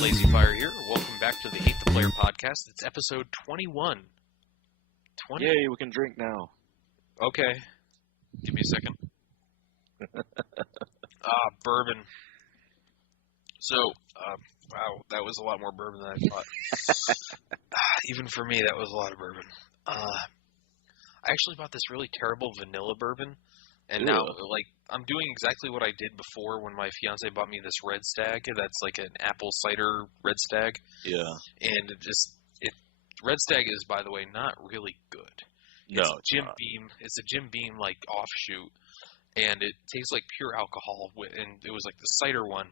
Lazy Fire here. Welcome back to the Hate the Player podcast. It's episode 21. 20? Yay, we can drink now. Okay. Give me a second. Bourbon. So, wow, that was a lot more bourbon than I thought. Even for me, that was a lot of bourbon. I actually bought this really terrible vanilla bourbon, and now, I'm doing exactly what I did before when my fiance bought me this Red Stag. That's like an apple cider Red Stag. Yeah. And Red Stag is, by the way, not really good. No, it's Jim Beam. It's a Jim Beam offshoot, and it tastes like pure alcohol. And it was like the cider one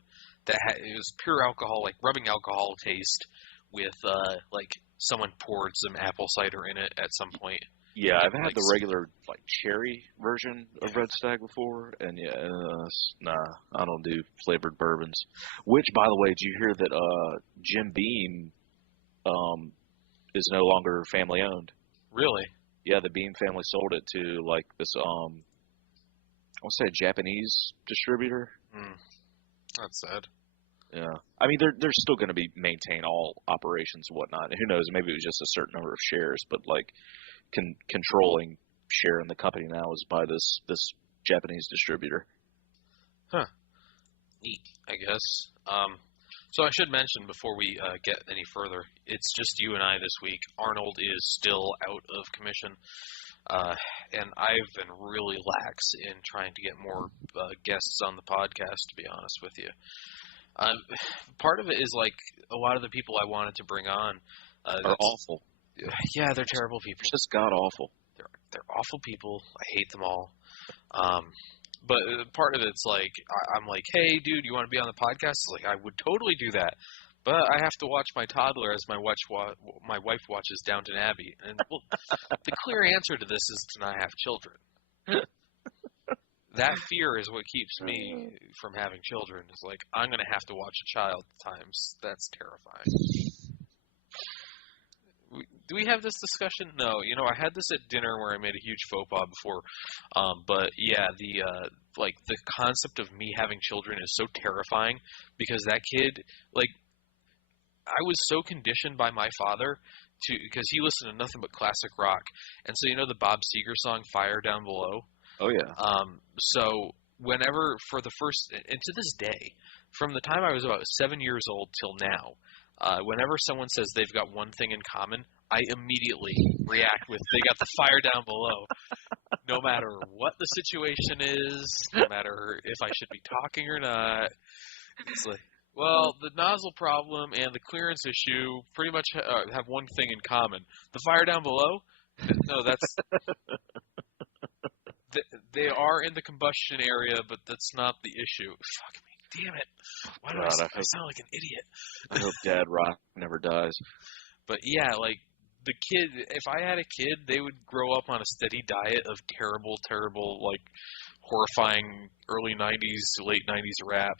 that it was pure alcohol, like rubbing alcohol taste with someone poured some apple cider in it at some point. Yeah, I've had the regular cherry version of Red Stag before, and I don't do flavored bourbons. Which, by the way, did you hear that Jim Beam is no longer family owned? Really? Yeah, the Beam family sold it to this I want to say a Japanese distributor. That's sad. Yeah, I mean they're still going to maintain all operations and whatnot. And who knows? Maybe it was just a certain number of shares, but controlling share in the company now is by this Japanese distributor. Huh. Neat, I guess. So I should mention before we get any further, it's just you and I this week. Ahnuld is still out of commission, and I've been really lax in trying to get more guests on the podcast, to be honest with you. Part of it is a lot of the people I wanted to bring on are awful. Yeah, they're terrible people. Just god awful. They're awful people. I hate them all. But part of it's I'm like, hey, dude, you want to be on the podcast? It's I would totally do that, but I have to watch my toddler as my wife watches Downton Abbey. And the clear answer to this is to not have children. That fear is what keeps me from having children. It's I'm going to have to watch a child at times. That's terrifying. Do we have this discussion? No. I had this at dinner where I made a huge faux pas before. But yeah, the concept of me having children is so terrifying because that kid, I was so conditioned by my father because he listened to nothing but classic rock. And so the Bob Seger song Fire Down Below? Oh yeah. So whenever for the first, and to this day, from the time I was about 7 years old till now, whenever someone says they've got one thing in common, I immediately react with, they got the fire down below. No matter what the situation is, no matter if I should be talking or not. It's the nozzle problem and the clearance issue pretty much have one thing in common. The fire down below? No, that's... They are in the combustion area, but that's not the issue. Fuck me. Damn it. Why do I sound like an idiot? I hope Dad Rock never dies. But yeah, the kid, if I had a kid, they would grow up on a steady diet of terrible, horrifying early 90s, late 90s rap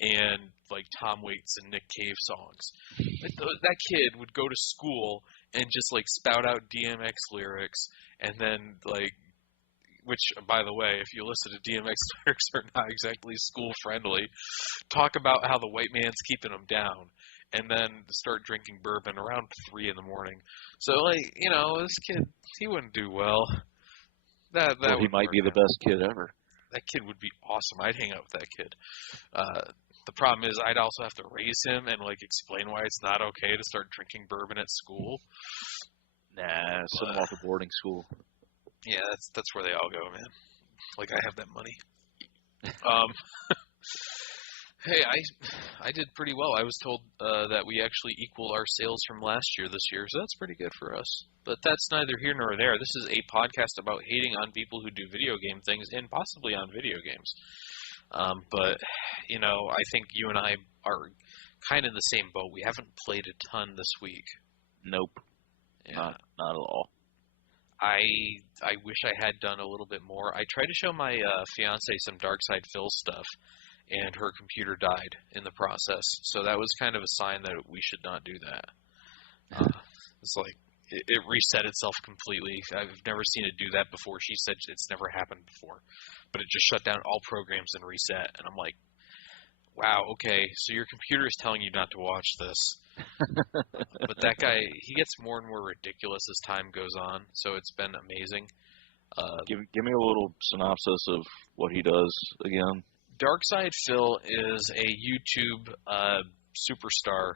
and Tom Waits and Nick Cave songs. That kid would go to school and just spout out DMX lyrics and then which, by the way, if you listen to DMX lyrics are not exactly school-friendly, talk about how the white man's keeping them down, and then start drinking bourbon around 3 in the morning. So, this kid, he wouldn't do well. He might be the best kid ever. That kid would be awesome. I'd hang out with that kid. The problem is I'd also have to raise him and, explain why it's not okay to start drinking bourbon at school. Nah, send him off to boarding school. Yeah, that's where they all go, man. I have that money. Hey, I did pretty well. I was told that we actually equaled our sales from last year this year, so that's pretty good for us. But that's neither here nor there. This is a podcast about hating on people who do video game things and possibly on video games. But, I think you and I are kind of in the same boat. We haven't played a ton this week. Nope. Yeah. Not at all. I wish I had done a little bit more. I tried to show my fiance some Dark Side Phil stuff, and her computer died in the process. So that was kind of a sign that we should not do that. It's it reset itself completely. I've never seen it do that before. She said it's never happened before. But it just shut down all programs and reset. And I'm like, wow, okay, so your computer is telling you not to watch this. But that guy, he gets more and more ridiculous as time goes on, so it's been amazing. Give me a little synopsis of what he does again. Darkside Phil is a YouTube superstar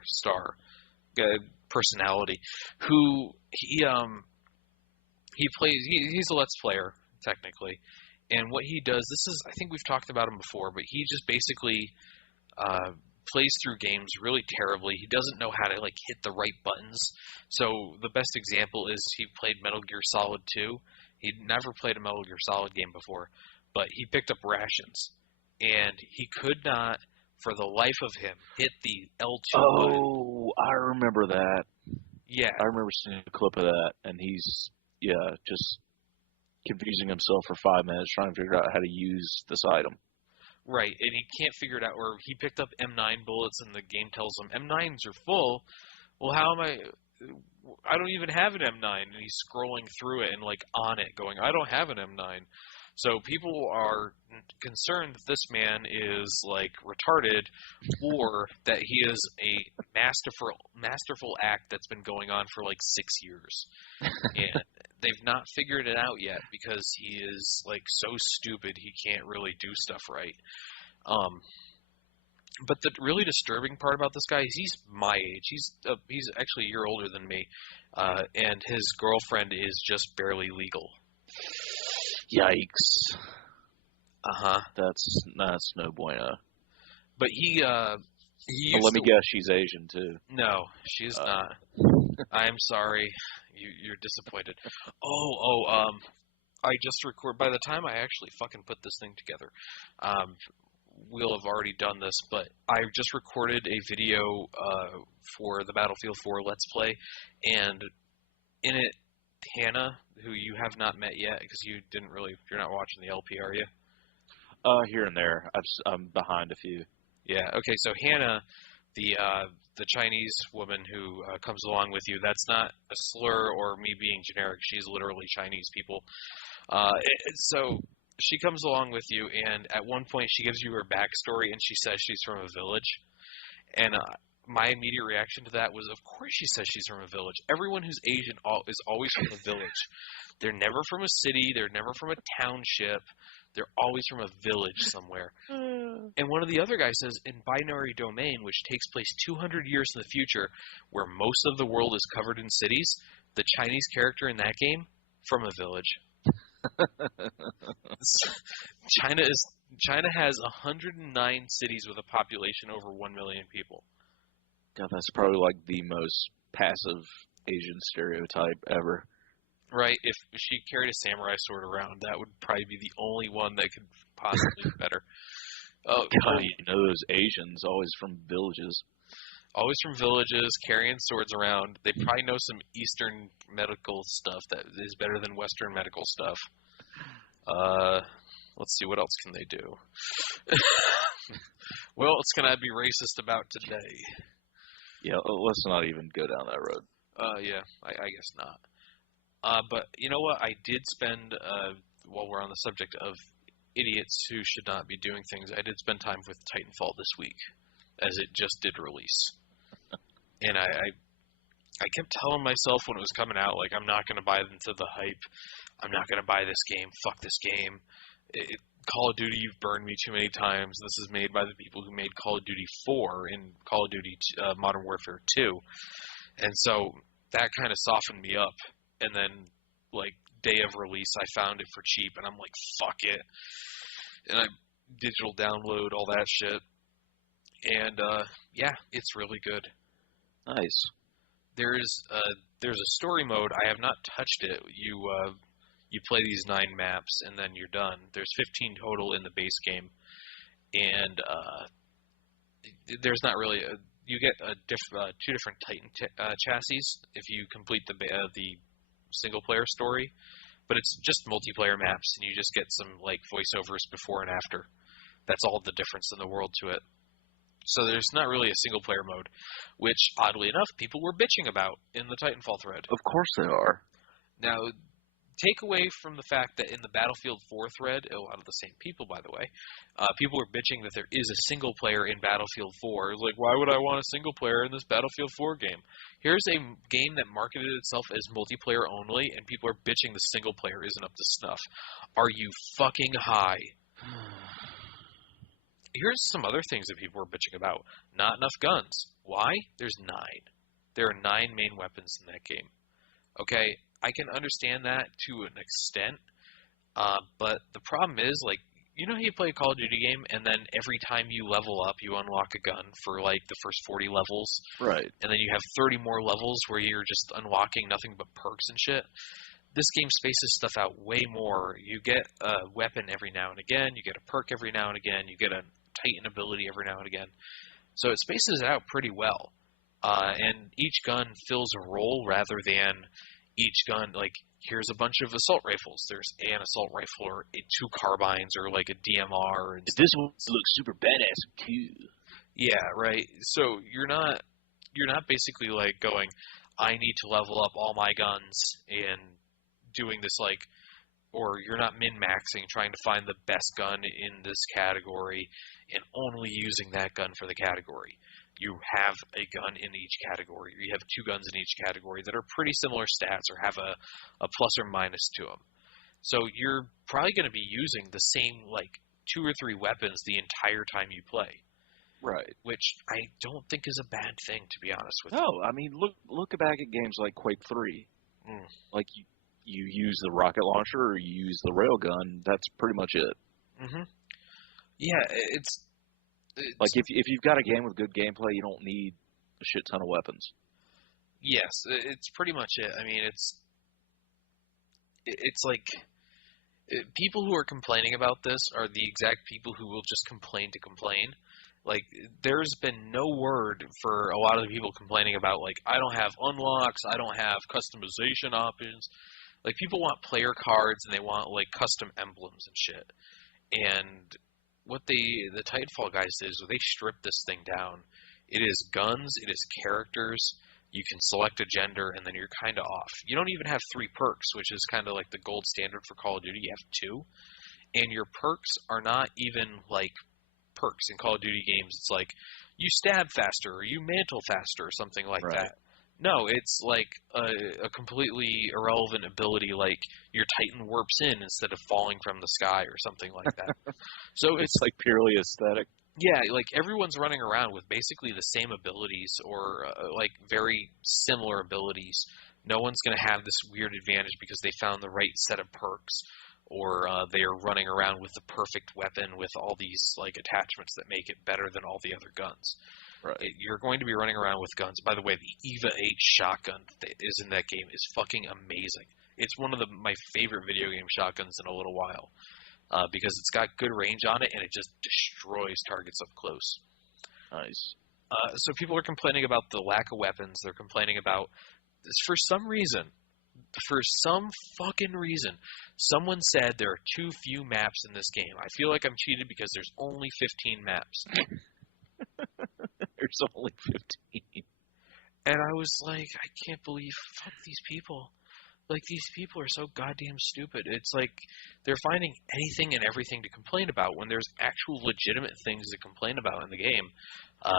personality who he plays. He's a Let's Player technically, and what he does. This is, I think we've talked about him before, but he just basically plays through games really terribly. He doesn't know how to like hit the right buttons. So the best example is he played Metal Gear Solid 2. He'd never played a Metal Gear Solid game before, but he picked up rations, and he could not, for the life of him, hit the L2 button. Oh, I remember that. Yeah. I remember seeing a clip of that, and he's, just confusing himself for 5 minutes trying to figure out how to use this item. Right, and he can't figure it out, or he picked up M9 bullets and the game tells him, M9s are full. Well, how am I don't even have an M9, and he's scrolling through it and, like, on it, going, I don't have an M9. So people are concerned that this man is, like, retarded, or that he is a masterful act that's been going on for, like, 6 years. And they've not figured it out yet, because he is, like, so stupid he can't really do stuff right. But the really disturbing part about this guy is he's my age. He's actually a year older than me, and his girlfriend is just barely legal. Yikes. Uh-huh. That's no bueno. But he let me guess, she's Asian too. No, she's not. I'm sorry. You're disappointed. I just record. By the time I actually fucking put this thing together, we'll have already done this, but I just recorded a video for the Battlefield 4 Let's Play, and in it, Hannah, who you have not met yet, because you're not watching the LP, are you? Here and there. I'm behind a few. Yeah, okay, so Hannah, the Chinese woman who comes along with you, that's not a slur or me being generic, she's literally Chinese people. So she comes along with you, and at one point she gives you her backstory, and she says she's from a village. And my immediate reaction to that was, of course she says she's from a village. Everyone who's Asian is always from a village. They're never from a city. They're never from a township. They're always from a village somewhere. And one of the other guys says, in Binary Domain, which takes place 200 years in the future, where most of the world is covered in cities, the Chinese character in that game, from a village. China has 109 cities with a population over 1 million people. God, that's probably like the most passive Asian stereotype ever. Right, if she carried a samurai sword around, that would probably be the only one that could possibly be better. God, those Asians, always from villages. Always from villages, carrying swords around. They probably know some Eastern medical stuff that is better than Western medical stuff. Let's see, what else can they do? What else can I be racist about today? Yeah, let's not even go down that road. Yeah, I guess not. But you know what? I did spend, while we're on the subject of idiots who should not be doing things, I did spend time with Titanfall this week, as it just did release. And I kept telling myself when it was coming out, like, I'm not going to buy into the hype. I'm not going to buy this game. Fuck this game. Call of Duty, you've burned me too many times. This is made by the people who made Call of Duty 4 and Call of Duty Modern Warfare 2. And so that kind of softened me up. And then, like, day of release, I found it for cheap, and I'm like, fuck it. And I digital download all that shit. And, yeah, it's really good. Nice. There's a story mode. I have not touched it. You play these 9 maps, and then you're done. There's 15 total in the base game. And, there's not really you get two different Titan chassis if you complete the single-player story, but it's just multiplayer maps, and you just get some, like, voiceovers before and after. That's all the difference in the world to it. So there's not really a single-player mode, which, oddly enough, people were bitching about in the Titanfall thread. Of course they are. Now, take away from the fact that in the Battlefield 4 thread, a lot of the same people, by the way, people are bitching that there is a single player in Battlefield 4. It's like, why would I want a single player in this Battlefield 4 game? Here's a game that marketed itself as multiplayer only, and people are bitching the single player isn't up to snuff. Are you fucking high? Here's some other things that people are bitching about. Not enough guns. Why? There's 9. There are 9 main weapons in that game. Okay, I can understand that to an extent, but the problem is, like, you know how you play a Call of Duty game, and then every time you level up, you unlock a gun for, like, the first 40 levels? Right. And then you have 30 more levels where you're just unlocking nothing but perks and shit? This game spaces stuff out way more. You get a weapon every now and again, you get a perk every now and again, you get a Titan ability every now and again. So it spaces it out pretty well. And each gun fills a role rather than each gun, like, here's a bunch of assault rifles. There's an assault rifle or 2 carbines or, like, a DMR. And this one looks super badass, too. Yeah, right. So you're not basically, like, going, I need to level up all my guns and doing this, like, or you're not min-maxing, trying to find the best gun in this category and only using that gun for the category. You have a gun in each category. You have 2 guns in each category that are pretty similar stats or have a plus or minus to them. So you're probably going to be using the same, like, 2 or 3 weapons the entire time you play. Right. Which I don't think is a bad thing, to be honest with you. No, I mean, look back at games like Quake 3. Like, you use the rocket launcher or you use the railgun, that's pretty much it. Mm-hmm. Yeah, it's like, if you've got a game with good gameplay, you don't need a shit ton of weapons. Yes, it's pretty much it. I mean, it's like, people who are complaining about this are the exact people who will just complain to complain. Like, there's been no word for a lot of the people complaining about, like, I don't have unlocks, I don't have customization options. Like, people want player cards and they want, like, custom emblems and shit. And what the Titanfall guys did is they stripped this thing down. It is guns, it is characters, you can select a gender, and then you're kind of off. You don't even have 3 perks, which is kind of like the gold standard for Call of Duty. You have 2. And your perks are not even, like, perks in Call of Duty games. It's like, you stab faster, or you mantle faster, or something like that. No, it's like a completely irrelevant ability, like your Titan warps in instead of falling from the sky or something like that. So it's like purely aesthetic. Yeah, like everyone's running around with basically the same abilities or like very similar abilities. No one's going to have this weird advantage because they found the right set of perks, or they are running around with the perfect weapon with all these like attachments that make it better than all the other guns. Right. You're going to be running around with guns. By the way, the EVA 8 shotgun that is in that game is fucking amazing. It's one of my favorite video game shotguns in a little while because it's got good range on it and it just destroys targets up close. Nice. So people are complaining about the lack of weapons. They're complaining about this for some reason. For some fucking reason, someone said there are too few maps in this game. I feel like I'm cheated because there's only 15 maps. There's only 15. And I was like, I can't believe, fuck these people. Like, these people are so goddamn stupid. It's like they're finding anything and everything to complain about when there's actual legitimate things to complain about in the game.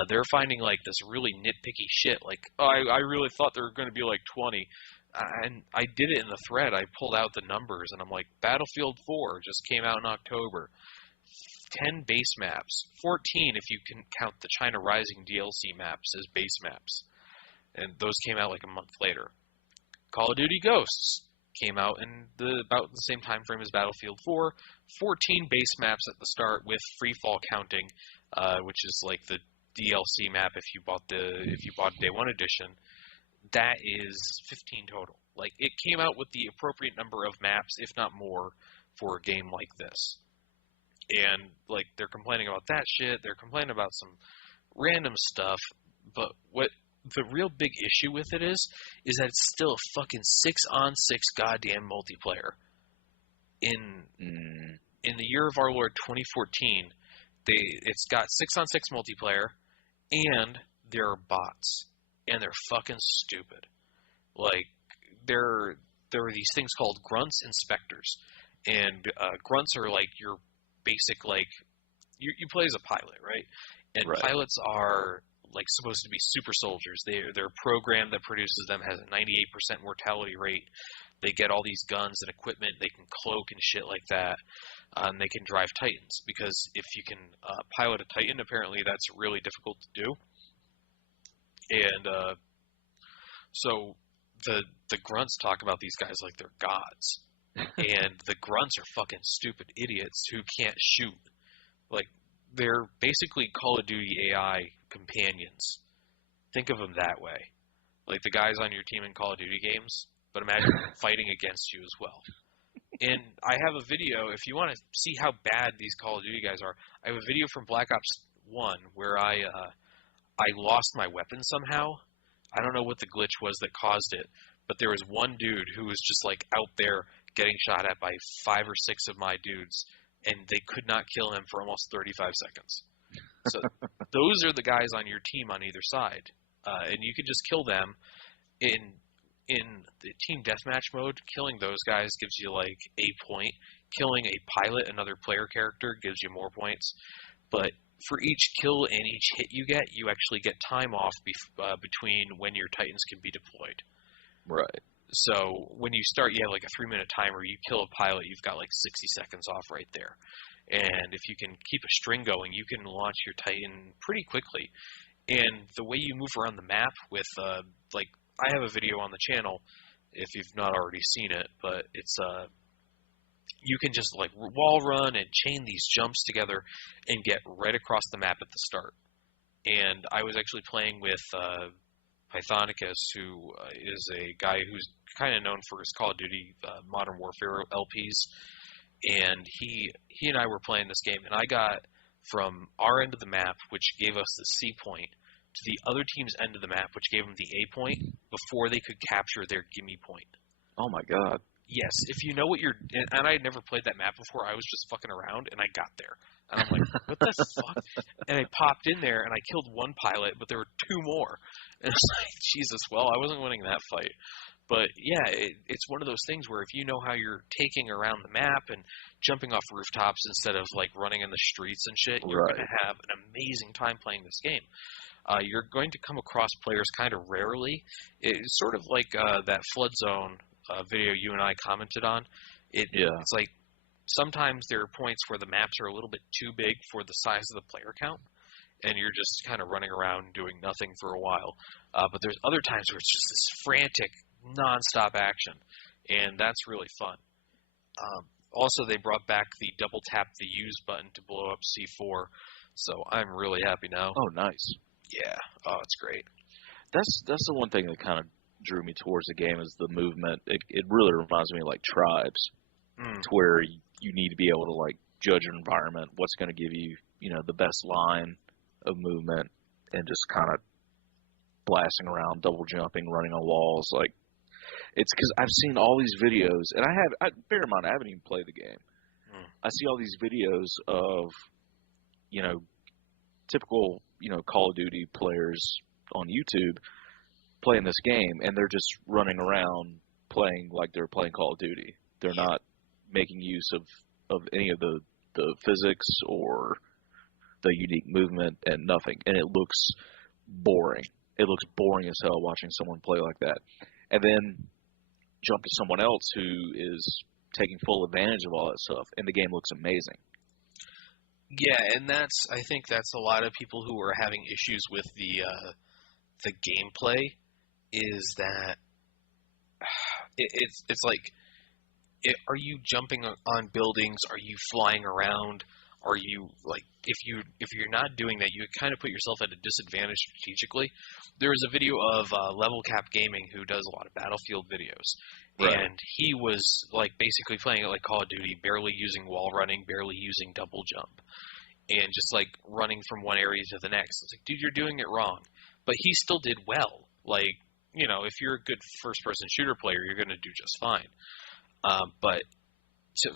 They're finding, like, this really nitpicky shit. Like, oh, I really thought there were going to be, like, 20. And I did it in the thread. I pulled out the numbers, and I'm like, Battlefield 4 just came out in October. 10 base maps. 14 if you can count the China Rising DLC maps as base maps. And those came out like a month later. Call of Duty Ghosts came out in about the same time frame as Battlefield 4. 14 base maps at the start with free fall counting, which is like the DLC map if you bought Day 1 edition. That is 15 total. Like, it came out with the appropriate number of maps, if not more, for a game like this. And, like, they're complaining about that shit. They're complaining about some random stuff. But what the real big issue with it is that it's still a fucking 6-on-6 goddamn multiplayer. In the year of our Lord 2014, it's got 6-on-6 multiplayer, and there are bots. And they're fucking stupid. Like, they're there are these things called grunts and specters, and grunts are like your basic like you play as a pilot, right? And Right. pilots are like supposed to be super soldiers. Their program that produces them has a 98% mortality rate. They get all these guns and equipment. They can cloak and shit like that. And they can drive Titans, because if you can pilot a Titan, apparently that's really difficult to do. And so the grunts talk about these guys like they're gods. And the grunts are fucking stupid idiots who can't shoot. Like, they're basically Call of Duty AI companions. Think of them that way. Like the guys on your team in Call of Duty games, but imagine them fighting against you as well. And I have a video, if you want to see how bad these Call of Duty guys are, I have a video from Black Ops 1 where I lost my weapon somehow. I don't know what the glitch was that caused it, but there was one dude who was just like out there getting shot at by 5 or 6 of my dudes, and they could not kill him for almost 35 seconds. So those are the guys on your team on either side, and you can just kill them. In the team deathmatch mode, killing those guys gives you like a point. Killing a pilot, another player character, gives you more points. But for each kill and each hit you get, you actually get time off between when your Titans can be deployed. Right. So when you start, you have like a 3-minute timer. You kill a pilot, you've got like 60 seconds off right there. And if you can keep a string going, you can launch your Titan pretty quickly. And the way you move around the map with, like, I have a video on the channel, if you've not already seen it, but it's, you can just, like, wall run and chain these jumps together and get right across the map at the start. And I was actually playing with, Pythonicus, who is a guy who's kind of known for his Call of Duty Modern Warfare LPs, and he and I were playing this game, and I got from our end of the map, which gave us the C point, to the other team's end of the map, which gave them the A point, before they could capture their gimme point. Oh my god. Yes, if you know what you're... And I had never played that map before. I was just fucking around, and I got there. And I'm like, what the fuck? And I popped in there, and I killed one pilot, but there were 2 more. And it's like, Jesus, well, I wasn't winning that fight. But, yeah, it's one of those things where if you know how you're taking around the map and jumping off rooftops instead of, like, running in the streets and shit, you're going to have an amazing time playing this game. You're going to come across players kind of rarely. It's sort of like that Flood Zone video you and I commented on. It's like sometimes there are points where the maps are a little bit too big for the size of the player count, and you're just kind of running around doing nothing for a while. But there's other times where it's just this frantic, non-stop action, and that's really fun. Also, they brought back the double tap the use button to blow up C4, so I'm really happy now. Oh, nice. Yeah. Oh, it's great. That's the one thing that kind of drew me towards the game is the movement. It really reminds me of like Tribes, to where you need to be able to like judge your environment, what's going to give you, the best line of movement, and just kind of blasting around, double jumping, running on walls. Like, it's because I've seen all these videos, and bear in mind, I haven't even played the game. I see all these videos of, typical, Call of Duty players on YouTube playing this game, and they're just running around playing like they're playing Call of Duty. They're not making use of any of the physics or the unique movement and nothing. And it looks boring. It looks boring as hell watching someone play like that. And then jump to someone else who is taking full advantage of all that stuff, and the game looks amazing. Yeah, and I think that's a lot of people who are having issues with the gameplay, is that it's like, are you jumping on buildings? Are you flying around? Are you, like, if you're not doing that, you kind of put yourself at a disadvantage strategically. There was a video of Level Cap Gaming, who does a lot of Battlefield videos, and he was like basically playing it like Call of Duty, barely using wall running, barely using double jump, and just like running from one area to the next. It's like, dude, you're doing it wrong. But he still did well. Like, if you're a good first-person shooter player, you're going to do just fine. But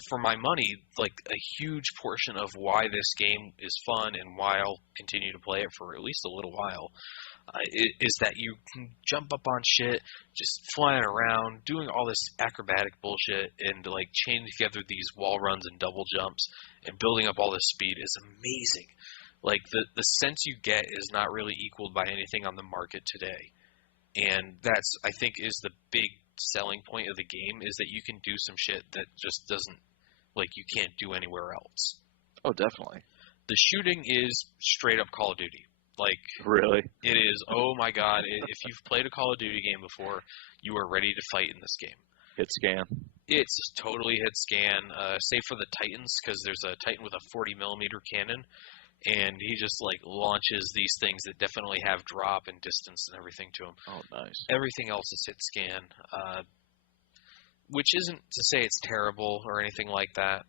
for my money, like, a huge portion of why this game is fun and why I'll continue to play it for at least a little while is that you can jump up on shit, just flying around, doing all this acrobatic bullshit, and like chaining together these wall runs and double jumps, and building up all this speed is amazing. Like the sense you get is not really equaled by anything on the market today, and that's I think is the big selling point of the game is that you can do some shit that just doesn't like you can't do anywhere else. Oh, definitely. The shooting is straight up Call of Duty. Like, really, it is, oh my god, if you've played a Call of Duty game before, you are ready to fight in this game. Hit scan. It's totally hit scan, save for the Titans, because there's a Titan with a 40mm cannon, and he just, like, launches these things that definitely have drop and distance and everything to them. Oh, nice. Everything else is hit scan, which isn't to say it's terrible or anything like that.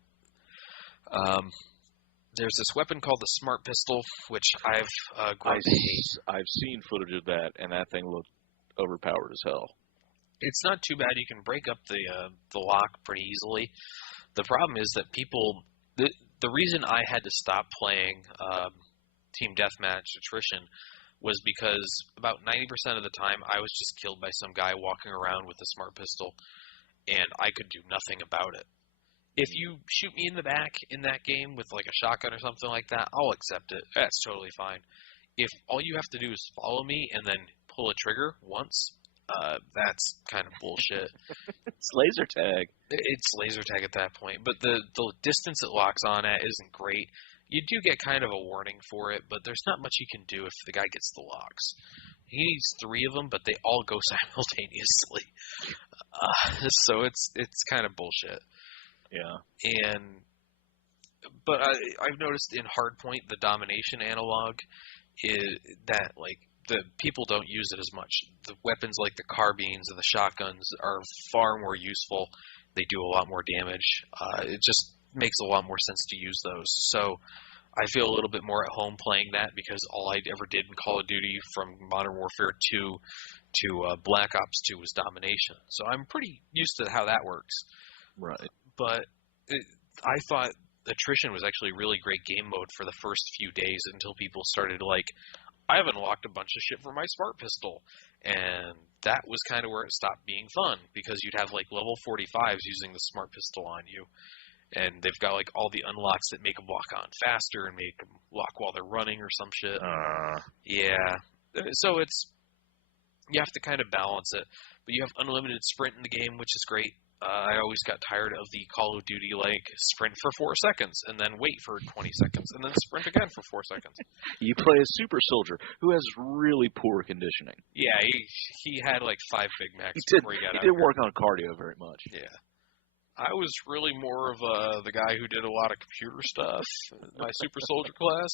There's this weapon called the Smart Pistol, which I've grown to hate. I've seen footage of that, and that thing looked overpowered as hell. It's not too bad. You can break up the lock pretty easily. The problem is that people... The reason I had to stop playing Team Deathmatch Attrition was because about 90% of the time I was just killed by some guy walking around with a Smart Pistol, and I could do nothing about it. If you shoot me in the back in that game with like a shotgun or something like that, I'll accept it. That's totally fine. If all you have to do is follow me and then pull a trigger once, that's kind of bullshit. It's laser tag. It's laser tag at that point. But the distance it locks on at isn't great. You do get kind of a warning for it, but there's not much you can do if the guy gets the locks. He needs 3 of them, but they all go simultaneously. So it's kind of bullshit. Yeah. But I've noticed in Hardpoint the domination analog is that like the people don't use it as much. The weapons like the carbines and the shotguns are far more useful. They do a lot more damage. It just makes a lot more sense to use those. So I feel a little bit more at home playing that because all I ever did in Call of Duty from Modern Warfare 2 to Black Ops 2 was domination. So I'm pretty used to how that works. Right. But I thought Attrition was actually a really great game mode for the first few days until people started like, I have unlocked a bunch of shit for my Smart Pistol. And that was kind of where it stopped being fun because you'd have like level 45s using the Smart Pistol on you. And they've got like all the unlocks that make them lock on faster and make them lock while they're running or some shit. Yeah. So you have to kind of balance it. But you have unlimited sprint in the game, which is great. I always got tired of the Call of Duty, like, sprint for 4 seconds, and then wait for 20 seconds, and then sprint again for 4 seconds. You play a super soldier who has really poor conditioning. Yeah, he had, like, 5 Big Macs before he got out. He didn't work on cardio very much. Yeah. I was really more of the guy who did a lot of computer stuff in my super soldier class.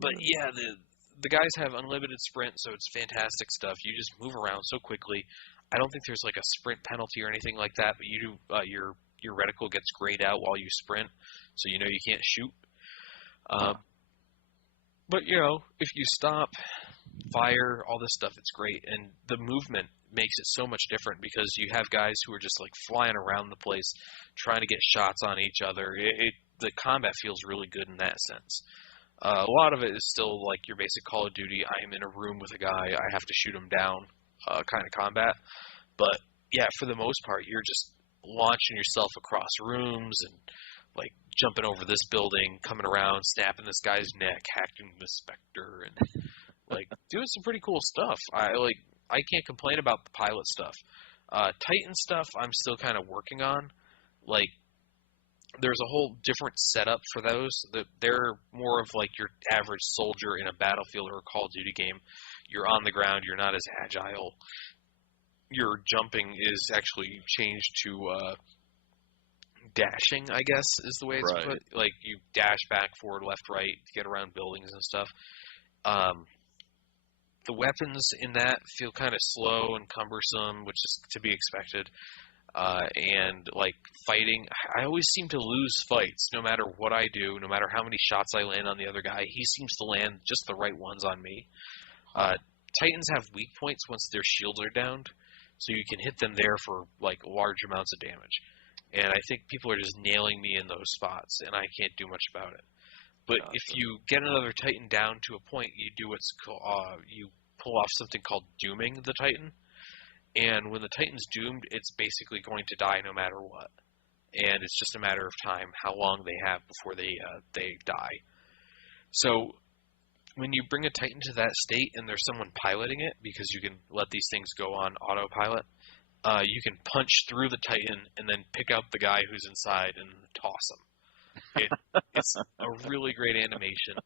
But, yeah, the guys have unlimited sprint, so it's fantastic stuff. You just move around so quickly. I don't think there's like a sprint penalty or anything like that, but you do your reticle gets grayed out while you sprint, so you know you can't shoot. But you know, if you stop, fire, all this stuff, it's great, and the movement makes it so much different because you have guys who are just like flying around the place, trying to get shots on each other. The combat feels really good in that sense. A lot of it is still like your basic Call of Duty. I am in a room with a guy, I have to shoot him down. Kind of combat, but yeah, for the most part, you're just launching yourself across rooms and like jumping over this building, coming around, snapping this guy's neck, hacking the Spectre, and like doing some pretty cool stuff. I can't complain about the pilot stuff. Titan stuff, I'm still kind of working on. Like, there's a whole different setup for those. They're more of like your average soldier in a Battlefield or a Call of Duty game. You're on the ground, you're not as agile. Your jumping is actually changed to dashing, I guess, is the way it's put. Like, you dash back, forward, left, right, to get around buildings and stuff. The weapons in that feel kind of slow and cumbersome, which is to be expected. And, like, fighting, I always seem to lose fights, no matter what I do, no matter how many shots I land on the other guy. He seems to land just the right ones on me. Titans have weak points once their shields are downed, so you can hit them there for, like, large amounts of damage. And I think people are just nailing me in those spots, and I can't do much about it. But Gotcha. if you get another Titan down to a point, you do what's called, you pull off something called dooming the Titan. And when the Titan's doomed, it's basically going to die no matter what. And it's just a matter of time how long they have before they die. So when you bring a Titan to that state and there's someone piloting it, because you can let these things go on autopilot, you can punch through the Titan and then pick out the guy who's inside and toss him. It's a really great animation.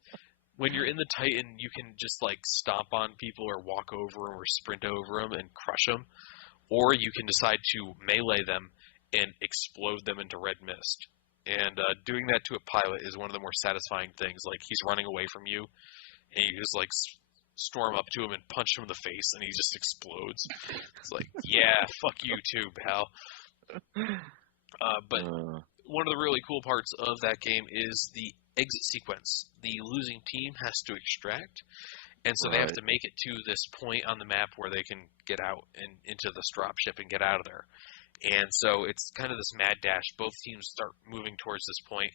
When you're in the Titan, you can just like stomp on people or walk over them or sprint over them and crush them, or you can decide to melee them and explode them into red mist. And doing that to a pilot is one of the more satisfying things. Like, he's running away from you, and you just like storm up to him and punch him in the face, and he just explodes. It's like, yeah, fuck you too, pal. But one of the really cool parts of that game is the exit sequence. The losing team has to extract, and so they have to make it to this point on the map where they can get out and into this dropship and get out of there. And so it's kind of this mad dash. Both teams start moving towards this point.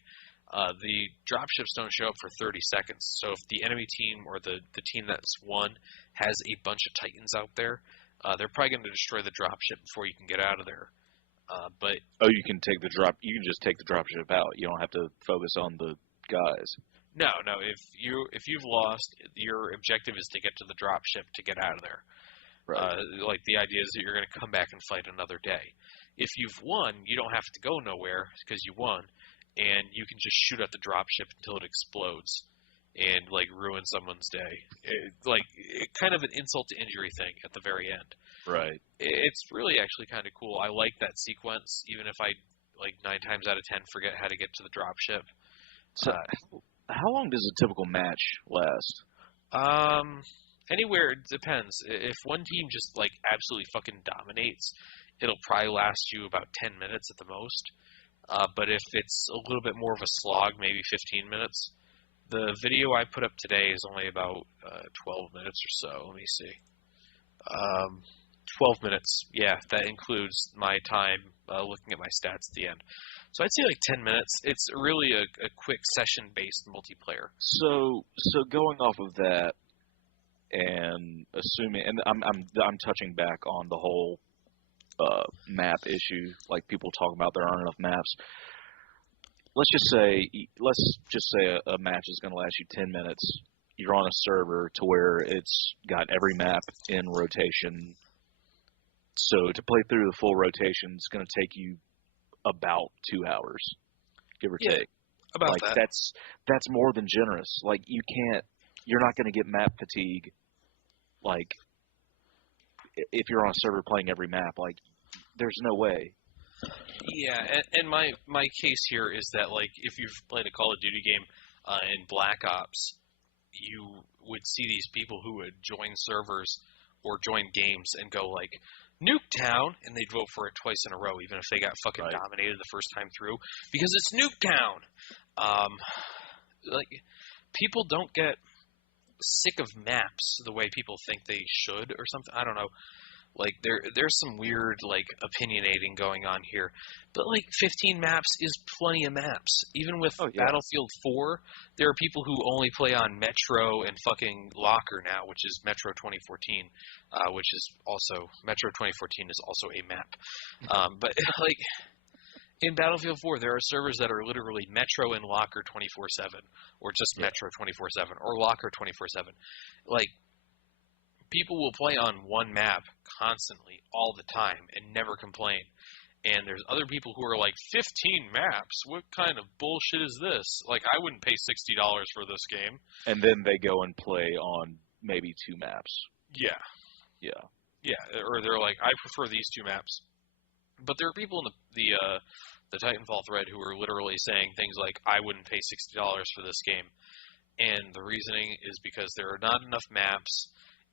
The dropships don't show up for 30 seconds, so if the enemy team or the team that's won has a bunch of Titans out there, they're probably going to destroy the dropship before you can get out of there. But you can take the drop. You can just take the dropship out. You don't have to focus on the guys. No. If you've lost, your objective is to get to the dropship to get out of there. Right. Like, the idea is that you're going to come back and fight another day. If you've won, you don't have to go nowhere because you won, and you can just shoot at the dropship until it explodes and like ruin someone's day. Kind of an insult to injury thing at the very end. Right. It's really actually kind of cool. I like that sequence, even if I, like, 9 times out of 10 forget how to get to the dropship. So, how long does a typical match last? Anywhere, it depends. If one team just, like, absolutely fucking dominates, it'll probably last you about 10 minutes at the most. But if it's a little bit more of a slog, maybe 15 minutes. The video I put up today is only about 12 minutes or so. Let me see. 12 minutes. Yeah, that includes my time looking at my stats at the end. So I'd say like 10 minutes. It's really a quick session-based multiplayer. So going off of that, and assuming, and I'm touching back on the whole map issue, like people talk about there aren't enough maps. Let's just say a match is going to last you 10 minutes. You're on a server to where it's got every map in rotation. So to play through the full rotation, it's going to take you about 2 hours, give or take. About like, that. That's more than generous. Like, you're not going to get map fatigue. Like, if you're on a server playing every map, like, there's no way. Yeah, and my case here is that, like, if you've played a Call of Duty game in Black Ops, you would see these people who would join servers or join games and go, like, Nuketown, and they'd vote for it twice in a row, even if they got fucking dominated the first time through, because it's Nuketown. Like, people don't get sick of maps the way people think they should or something. I don't know. Like, there's some weird, like, opinionating going on here. But, like, 15 maps is plenty of maps. Even with Battlefield 4, there are people who only play on Metro and fucking Locker now, which is Metro 2014, which is also, Metro 2014 is also a map. But, like, in Battlefield 4, there are servers that are literally Metro and Locker 24/7, or just Metro 24/7, or Locker 24/7. Like, people will play on one map constantly, all the time, and never complain. And there's other people who are like, 15 maps? What kind of bullshit is this? Like, I wouldn't pay $60 for this game. And then they go and play on maybe 2 maps. Yeah. Or they're like, I prefer these 2 maps. But there are people in the Titanfall thread who are literally saying things like, I wouldn't pay $60 for this game. And the reasoning is because there are not enough maps,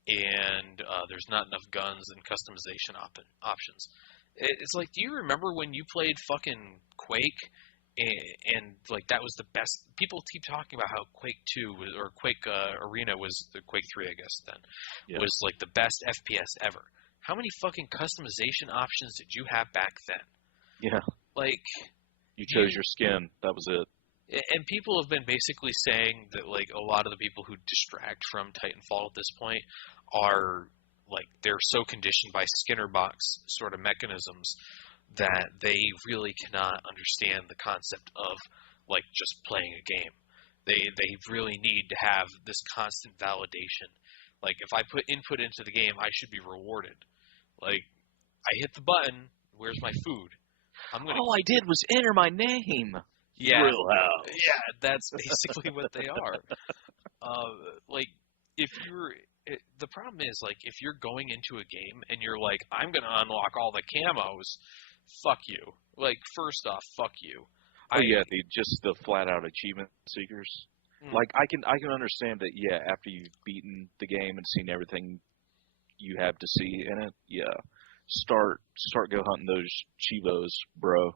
and there's not enough guns and customization options. It's like, do you remember when you played fucking Quake, and like, that was the best? People keep talking about how Quake 2 or Quake Arena was, the Quake 3, I guess, then, was like the best FPS ever. How many fucking customization options did you have back then? Yeah. Like, you chose your skin. That was it. And people have been basically saying that, like, a lot of the people who distract from Titanfall at this point are, like, they're so conditioned by Skinner box sort of mechanisms that they really cannot understand the concept of, like, just playing a game. They really need to have this constant validation. Like, if I put input into the game, I should be rewarded. Like, I hit the button, where's my food? All I did was enter my name. Yeah, Grill House. yeah, that's basically what they are. Like, if you're, the problem is, like, if you're going into a game and you're like, I'm gonna unlock all the camos, fuck you. Like, first off, fuck you. Oh yeah, just the flat out achievement seekers. Like I can understand that. Yeah, after you've beaten the game and seen everything you have to see in it, yeah, start go hunting those chivos, bro.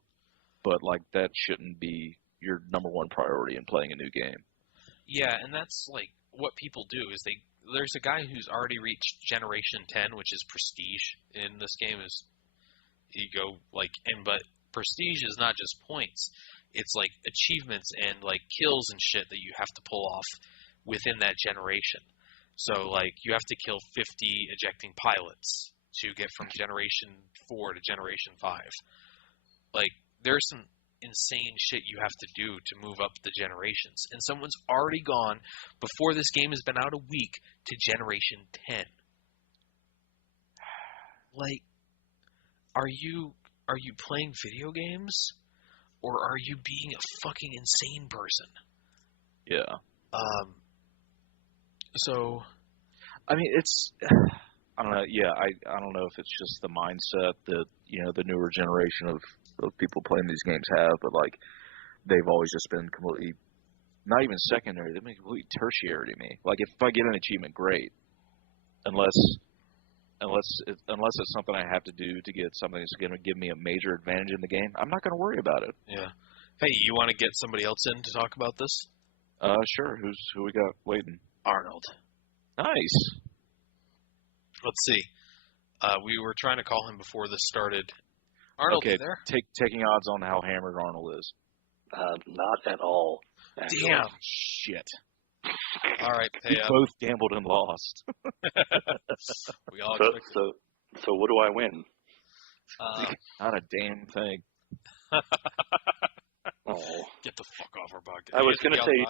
But like that shouldn't be your number one priority in playing a new game. Yeah, and that's like what people do is there's a guy who's already reached Generation 10, which is Prestige in this game. Is you go like, but Prestige is not just points. It's like achievements and like kills and shit that you have to pull off within that generation. So like you have to kill 50 ejecting pilots to get from Generation 4 to Generation 5. Like there's some insane shit you have to do to move up the generations. And someone's already gone before this game has been out a week to Generation 10. Like, are you playing video games? Or are you being a fucking insane person? Yeah. So, I mean, it's, I don't know. Yeah, I don't know if it's just the mindset that, you know, the newer generation of people playing these games have, but like, they've always just been completely, not even secondary, they've been completely tertiary to me. Like, if I get an achievement, great. Unless it's something I have to do to get something that's going to give me a major advantage in the game, I'm not going to worry about it. Yeah. Hey, you want to get somebody else in to talk about this? Sure. Who we got waiting? Arnold. Nice. Let's see. We were trying to call him before this started. Arnold, okay, you there? Taking odds on how hammered Arnold is. Not at all. Actually. Damn. Shit. All right, pay we up. both gambled and lost. We all so what do I win? Not a damn thing. Oh, get the fuck off our podcast. I was gonna say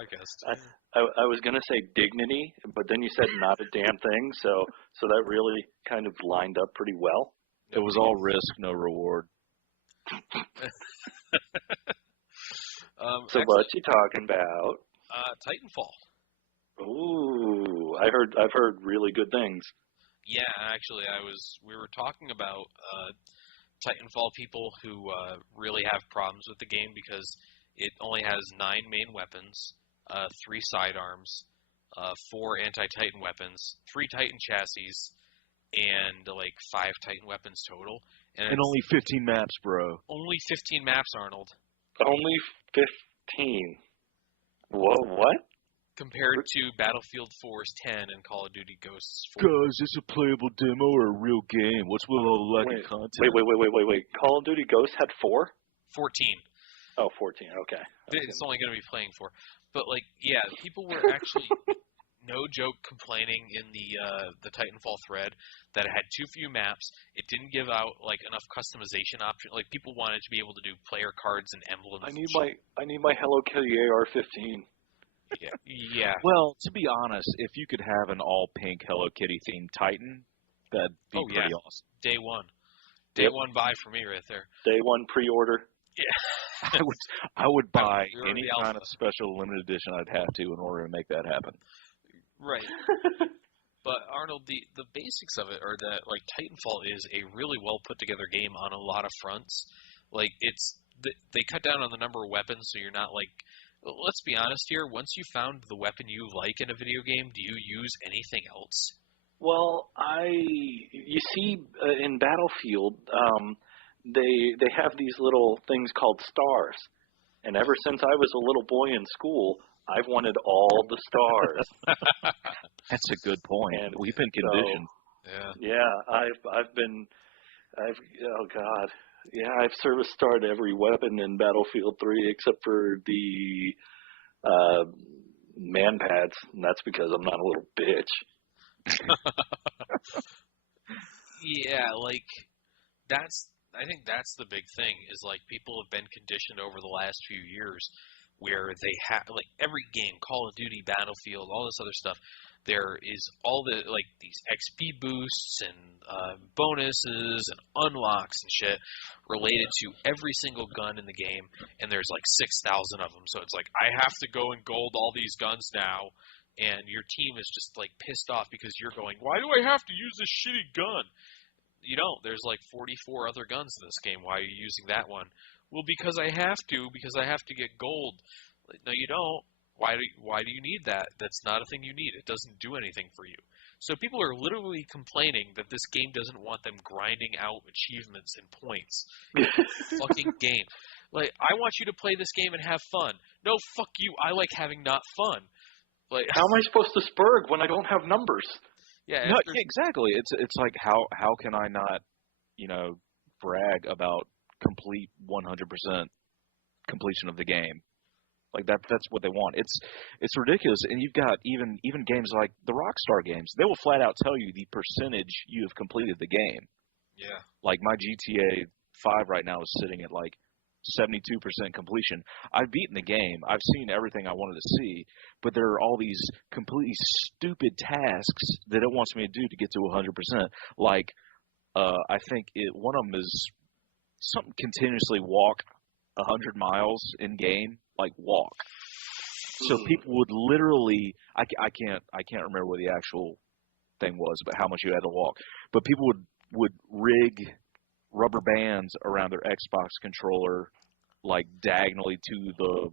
I was gonna say dignity, but then you said not a damn thing, so that really kind of lined up pretty well. It was all risk, no reward. So what you talking about? Titanfall. Ooh, I've heard really good things. Yeah, actually, we were talking about Titanfall people who really have problems with the game because it only has 9 main weapons, 3 sidearms, 4 anti-Titan weapons, 3 Titan chassis, and like 5 Titan weapons total. And only 15 maps, bro. Only 15 maps, Arnold. Only 15. Whoa, what? Compared to Battlefield 4's 10 and Call of Duty Ghosts 4. Guys, is this a playable demo or a real game? What's with all the lack of content? Wait. Call of Duty Ghosts had 4? 14. Oh, 14, okay. It's only going to be playing 4. But, like, yeah, people were actually, no joke, complaining in the Titanfall thread that it had too few maps. It didn't give out, like, enough customization options. Like, people wanted to be able to do player cards and emblems. I need my Hello Kitty AR-15. Yeah. Well, to be honest, if you could have an all-pink Hello Kitty themed Titan, that'd be pretty awesome. Day one. Day one buy for me right there. Day one pre-order. Yeah. I would buy any kind of special limited edition I'd have to in order to make that happen. Right. But Arnold, the basics of it are that like Titanfall is a really well put together game on a lot of fronts. Like they cut down on the number of weapons, so you're not like. Let's be honest here. Once you found the weapon you like in a video game, do you use anything else? Well, you see, in Battlefield, they have these little things called stars, and ever since I was a little boy in school, I've wanted all the stars. That's a good point. And we've been conditioned. Yeah, oh God, Yeah, I've service starred every weapon in Battlefield 3 except for the man pads, and that's because I'm not a little bitch. Yeah, like I think that's the big thing is like people have been conditioned over the last few years where they have like every game, Call of Duty, Battlefield, all this other stuff. There is all the like these XP boosts and bonuses and unlocks and shit related to every single gun in the game, and there's like 6,000 of them. So it's like I have to go and gold all these guns now, and your team is just like pissed off because you're going, why do I have to use this shitty gun? You don't. There's like 44 other guns in this game. Why are you using that one? Well, because I have to get gold. Like, no, you don't. Why do you need that? That's not a thing you need. It doesn't do anything for you. So people are literally complaining that this game doesn't want them grinding out achievements and points. Fucking game. Like, I want you to play this game and have fun. No, fuck you. I like having not fun. Like, how am I supposed to spurg when I don't have numbers? Yeah, no, exactly. It's like how can I not, brag about complete 100% completion of the game? Like that's what they want. It's ridiculous. And you've got even games like the Rockstar games. They will flat out tell you the percentage you have completed the game. Yeah. Like my GTA 5 right now is sitting at like 72% completion. I've beaten the game. I've seen everything I wanted to see, but there are all these completely stupid tasks that it wants me to do to get to 100%. Like, I think one of them is something continuously walk 100 miles in game, like walk. So people would literally, I can't remember what the actual thing was, but how much you had to walk. But people would rig rubber bands around their Xbox controller, like diagonally to the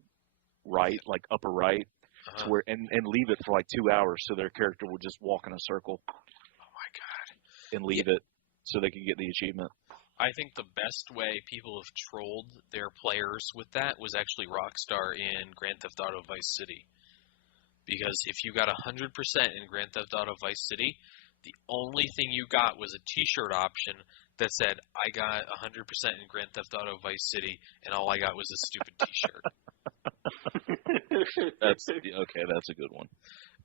right, like upper right, to where and leave it for like 2 hours, so their character would just walk in a circle. Oh my god! And leave it so they could get the achievement. I think the best way people have trolled their players with that was actually Rockstar in Grand Theft Auto Vice City. Because if you got 100% in Grand Theft Auto Vice City, the only thing you got was a T-shirt option that said, I got 100% in Grand Theft Auto Vice City, and all I got was a stupid T-shirt. That's a good one.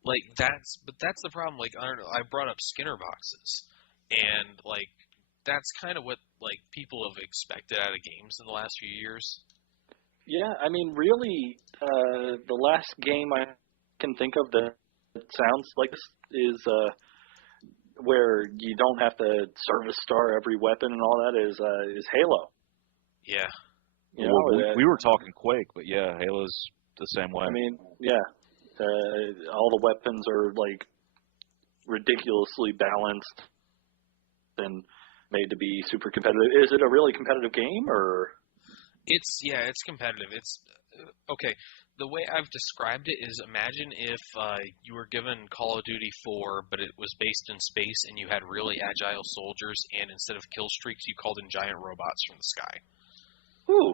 Like, that's the problem. Like, I don't know, I brought up Skinner boxes, and, like, that's kind of what, like, people have expected out of games in the last few years. Yeah, I mean, really, the last game I can think of that sounds like this is where you don't have to service star every weapon and all that is Halo. Yeah. You know, we were talking Quake, but yeah, Halo's the same way. I mean, yeah, all the weapons are like ridiculously balanced and made to be super competitive. Is it a really competitive game, or? It's competitive. It's okay. The way I've described it is, imagine if you were given Call of Duty 4, but it was based in space, and you had really agile soldiers, and instead of kill streaks, you called in giant robots from the sky. Ooh,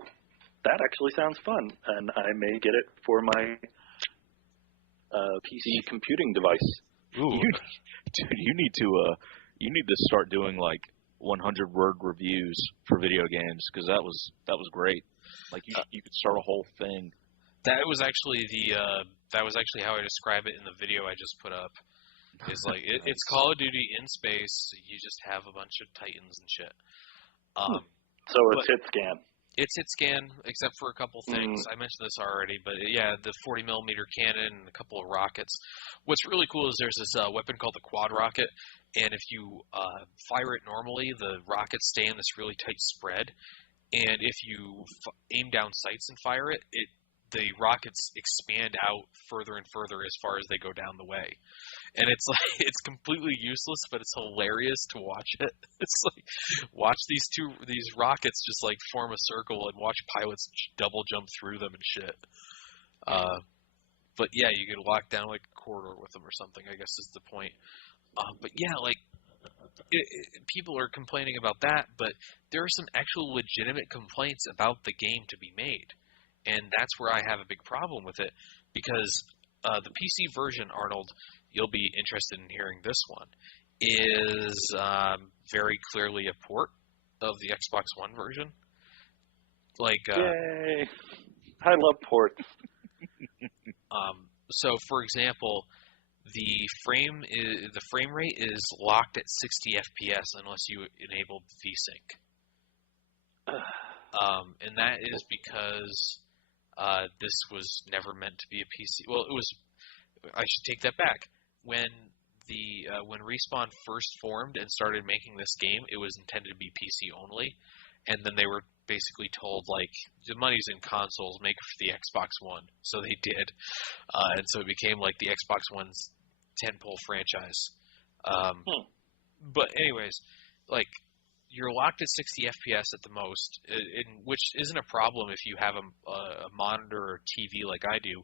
that actually sounds fun, and I may get it for my PC computing device. Ooh, dude, you need to start doing like 100-word reviews for video games, because that was great. Like you could start a whole thing. That was actually how I describe it in the video I just put up. It's like it's Call of Duty in space. You just have a bunch of Titans and shit. So it's hit scan. It's hit scan, except for a couple things. I mentioned this already, but yeah, the 40mm cannon and a couple of rockets. What's really cool is there's this weapon called the quad rocket, and if you fire it normally, the rockets stay in this really tight spread. And if you aim down sights and fire it, the rockets expand out further and further as far as they go down the way. And it's like it's completely useless, but it's hilarious to watch it. It's like watch these rockets just like form a circle and watch pilots double jump through them and shit. But yeah, you could lock down like a corridor with them or something, I guess is the point. But yeah, like people are complaining about that, but there are some actual legitimate complaints about the game to be made. And that's where I have a big problem with it, because the PC version, Arnold, you'll be interested in hearing this one, is very clearly a port of the Xbox One version. Like, Yay! I love ports. so for example, the frame rate is locked at 60 FPS unless you enable VSync. And that is because this was never meant to be a PC. Well, it was. I should take that back. When Respawn first formed and started making this game, it was intended to be PC only, and then they were basically told, like, the money's in consoles, make it for the Xbox One. So they did, and so it became like the Xbox One's tentpole franchise. But anyways, like, you're locked at 60 FPS at the most, which isn't a problem if you have a monitor or TV like I do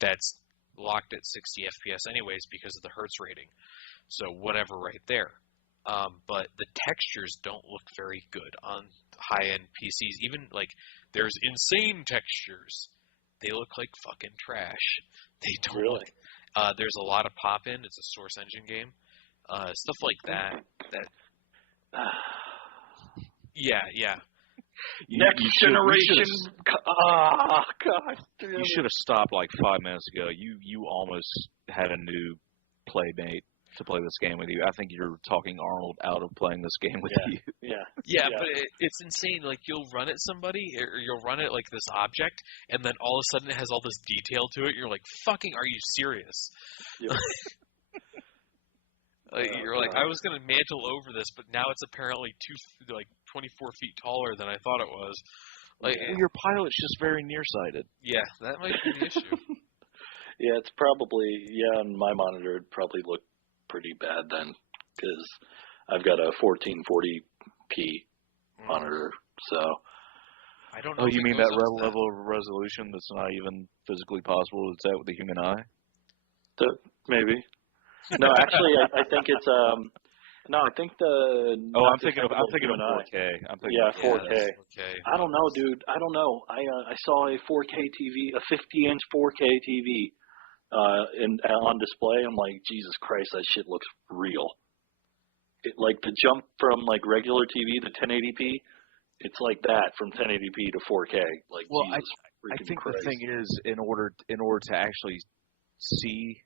that's locked at 60 FPS anyways because of the hertz rating. So whatever right there. But the textures don't look very good on high-end PCs. Even, like, there's insane textures. They look like fucking trash. They don't really. There's a lot of pop-in. It's a Source Engine game. Stuff like that. Yeah. Next generation. God damn it. You should have stopped like 5 minutes ago. You almost had a new playmate to play this game with you. I think you're talking Arnold out of playing this game with you. Yeah, but it's insane. Like, you'll run at somebody, or you'll run at, like, this object, and then all of a sudden it has all this detail to it. You're like, fucking, are you serious? Yeah. You're like, I was going to mantle over this, but now it's apparently 24 feet taller than I thought it was. Like, your pilot's just very nearsighted. Yeah, that might be the issue. Yeah, it's probably, on my monitor, it'd probably look pretty bad then, because I've got a 1440p monitor, so. I don't know. Oh, you mean that level of resolution that's not even physically possible? Is that with the human eye? Maybe. No, actually, I think it's I think the. Oh, I'm thinking of 4K. I'm thinking 4K. Okay. I don't know, dude. I don't know. I saw a 4K TV, a 50-inch 4K TV, on display. I'm like, Jesus Christ, that shit looks real. Like the jump from like regular TV to 1080p, it's like that from 1080p to 4K. Like, well, Jesus I think Christ. the thing is, in order to actually see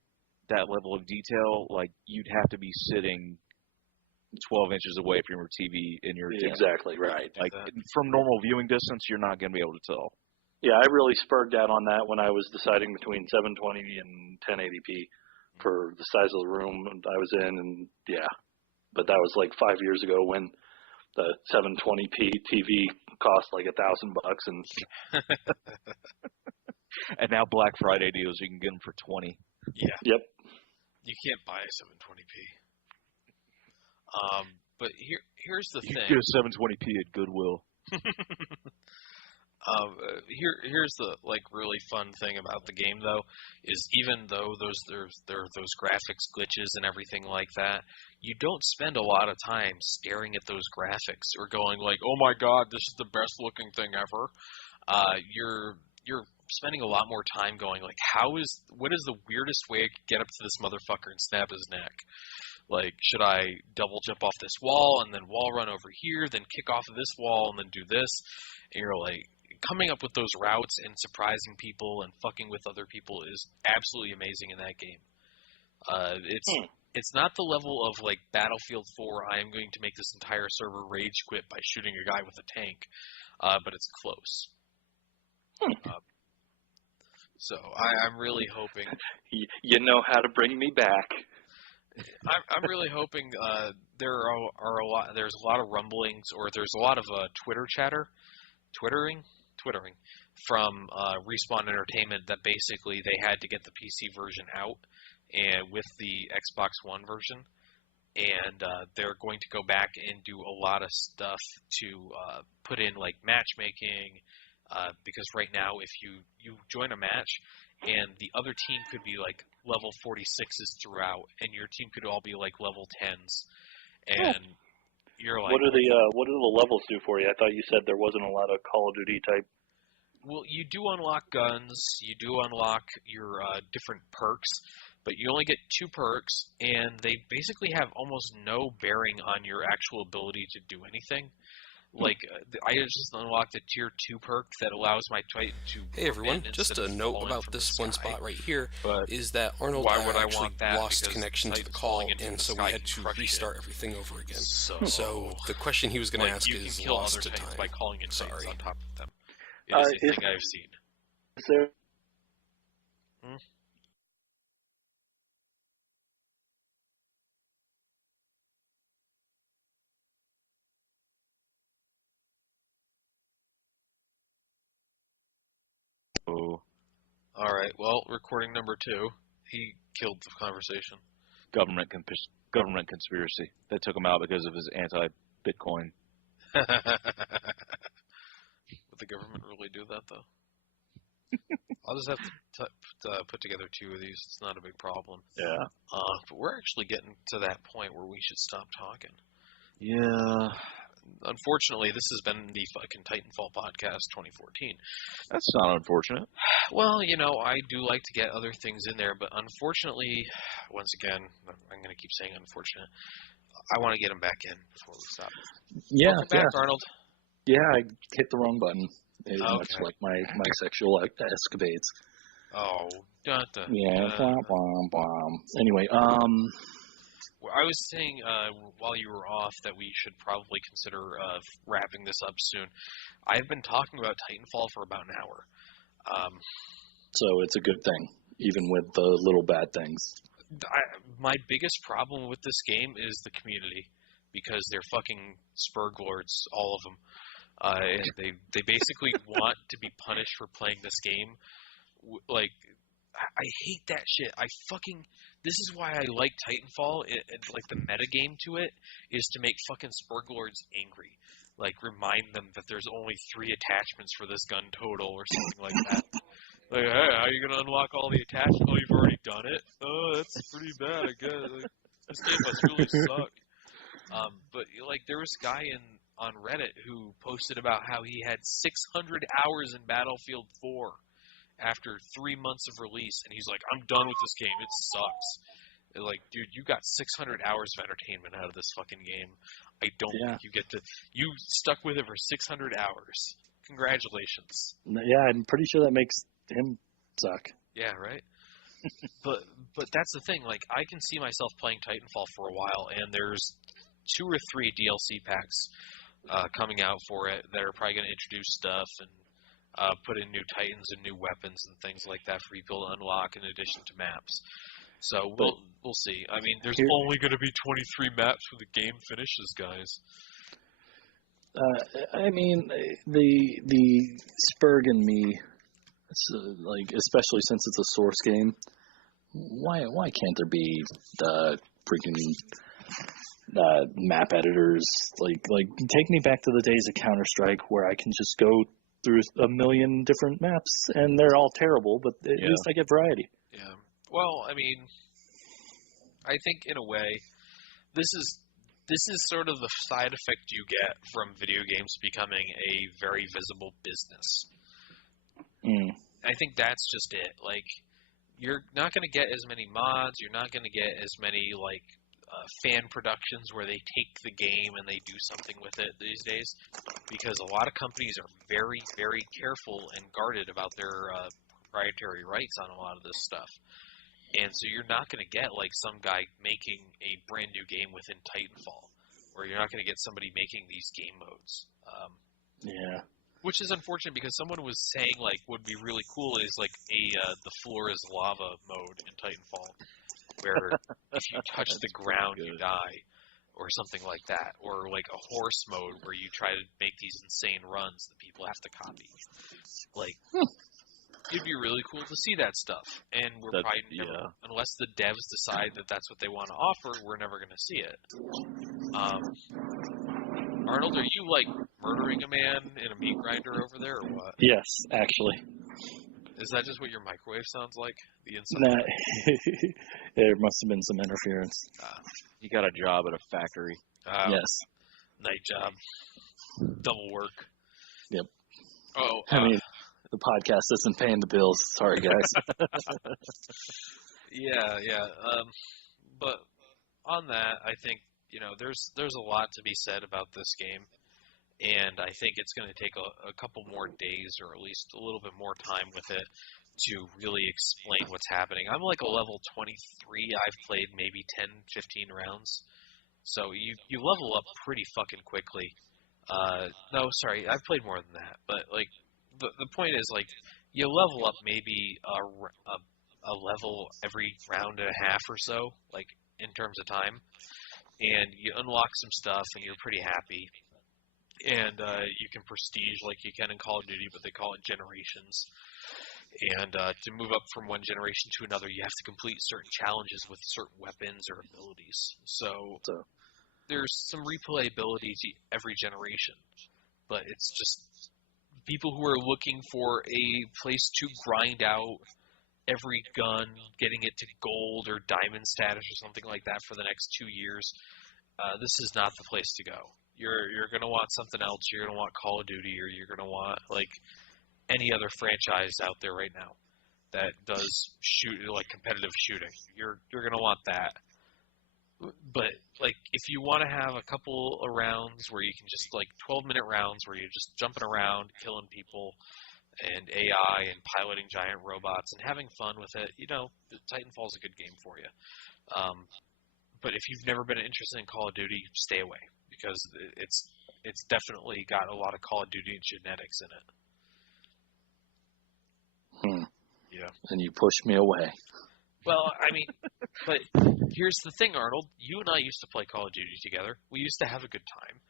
that level of detail, like, you'd have to be sitting 12 inches away from your TV in your den. Exactly right. Like, from normal viewing distance, you're not going to be able to tell. Yeah, I really spurred out on that when I was deciding between 720 and 1080p for the size of the room I was in, and but that was like 5 years ago when the 720p TV cost like $1,000, and and now Black Friday deals, you can get them for 20. Yeah. Yep. You can't buy a 720p. But here's the thing. You can get a 720p at Goodwill. Here's the, like, really fun thing about the game, though, is even though there are those graphics glitches and everything like that, you don't spend a lot of time staring at those graphics or going like, oh my god, this is the best looking thing ever. You're spending a lot more time going like, what is the weirdest way I could get up to this motherfucker and snap his neck? Like, should I double jump off this wall and then wall run over here, then kick off of this wall and then do this? And you're like, coming up with those routes and surprising people and fucking with other people is absolutely amazing in that game. It's not the level of, like, Battlefield 4, I am going to make this entire server rage quit by shooting a guy with a tank, but it's close. So I'm really hoping... You know how to bring me back. I'm really hoping there's a lot of rumblings, or there's a lot of twittering from Respawn Entertainment that basically they had to get the PC version out and with the Xbox One version, and they're going to go back and do a lot of stuff to put in, like, matchmaking, because right now if you join a match and the other team could be like level 46s throughout, and your team could all be like level 10s, and you're like, what do the levels do for you? I thought you said there wasn't a lot of Call of Duty type. Well, you do unlock guns, you do unlock your different perks, but you only get 2 perks, and they basically have almost no bearing on your actual ability to do anything. I just unlocked a tier 2 perk that allows my Titan to. Hey everyone, instead just a of note falling about from this the one sky. spot right here But is that Arnold why would I actually want that? lost Because connection to the Titan's call, falling in from and the so sky we had can to crush restart shit. everything over again. So the question he was going to ask you can is kill lost other to Titans time. by calling in Titans Sorry. on top of them. It is a thing I've seen. Is there Oh, All right. Well, recording number 2. He killed the conversation. government conspiracy. They took him out because of his anti-Bitcoin. Would the government really do that, though? I'll just have to put together 2 of these. It's not a big problem. Yeah. But we're actually getting to that point where we should stop talking. Yeah. Unfortunately, this has been the fucking Titanfall podcast 2014. That's not unfortunate. Well, I do like to get other things in there, but unfortunately, once again, I'm going to keep saying unfortunate. I want to get them back in before we stop. Yeah, Welcome back, Arnold. Yeah, I hit the wrong button. Much Okay. like my sexual escapades. Oh, dun, dun, Yeah, dun. blah, blah. Anyway, Well, I was saying while you were off that we should probably consider wrapping this up soon. I've been talking about Titanfall for about an hour. so it's a good thing, even with the little bad things. My biggest problem with this game is the community, because they're fucking Spurglords, all of them. And they basically want to be punished for playing this game. Like, I hate that shit. This is why I like Titanfall. Like, the metagame to it is to make fucking Spurglords angry. Like, remind them that there's only 3 attachments for this gun total or something like that. Like, hey, how are you going to unlock all the attachments? Oh, you've already done it? Oh, that's pretty bad, I guess. Like, this game must really suck. But, like, there was a guy on Reddit who posted about how he had 600 hours in Battlefield 4 after 3 months of release, and he's like, I'm done with this game. It sucks. They're like, dude, you got 600 hours of entertainment out of this fucking game. I don't think you get to... You stuck with it for 600 hours. Congratulations. Yeah, I'm pretty sure that makes him suck. Yeah, right? But that's the thing. Like, I can see myself playing Titanfall for a while, and there's 2 or 3 DLC packs coming out for it that are probably going to introduce stuff and put in new Titans and new weapons and things like that for people to unlock in addition to maps. So we'll see. I mean, there's only going to be 23 maps when the game finishes, guys. I mean, the Spurg in me, like, especially since it's a source game, why can't there be freaking map editors? Like take me back to the days of Counter-Strike where I can just go through a million different maps and they're all terrible, but at least I get variety. Yeah. Well, I mean, I think in a way, this is sort of the side effect you get from video games becoming a very visible business. I think that's just it. Like, you're not going to get as many mods. You're not going to get as many, like, fan productions where they take the game and they do something with it these days, because a lot of companies are very, very careful and guarded about their proprietary rights on a lot of this stuff. And so you're not going to get, like, some guy making a brand new game within Titanfall, or you're not going to get somebody making these game modes. Which is unfortunate, because someone was saying, like, what would be really cool is, like, the floor is lava mode in Titanfall, where if you touch the ground, you die, or something like that. Or, like, a horse mode where you try to make these insane runs that people have to copy. Like... It'd be really cool to see that stuff, and we're probably never, unless the devs decide that that's what they want to offer, we're never going to see it. Arnold, are you, like, murdering a man in a meat grinder over there, or what? Yes, actually. Is that just what your microwave sounds like? The inside? Nah, there must have been some interference. You got a job at a factory. Yes. Night job. Double work. Yep. Oh, I mean... The podcast isn't paying the bills. Sorry, guys. Yeah. But on that, I think, there's a lot to be said about this game. and I think it's going to take a couple more days or at least a little bit more time with it to really explain what's happening. I'm like a level 23. I've played maybe 10, 15 rounds. So you level up pretty fucking quickly. No, sorry, I've played more than that. But, like, the point is, like, you level up maybe a level every round and a half or so, like, in terms of time. And you unlock some stuff, and you're pretty happy. And you can prestige like you can in Call of Duty, but they call it generations. And to move up from one generation to another, you have to complete certain challenges with certain weapons or abilities. So there's some replayability to every generation, but it's just people who are looking for a place to grind out every gun, getting it to gold or diamond status or something like that for the next 2 years. This is not the place to go. You're going to want something else. You're going to want Call of Duty, or you're going to want, like, any other franchise out there right now that does competitive shooting. You're going to want that. But, like, if you want to have a couple of rounds where you can just, like, 12-minute rounds where you're just jumping around, killing people, and AI, and piloting giant robots, and having fun with it, Titanfall's a good game for you. But if you've never been interested in Call of Duty, stay away, because it's definitely got a lot of Call of Duty genetics in it. Yeah. And you pushed me away. Well, I mean, but here's the thing, Arnold. You and I used to play Call of Duty together. We used to have a good time.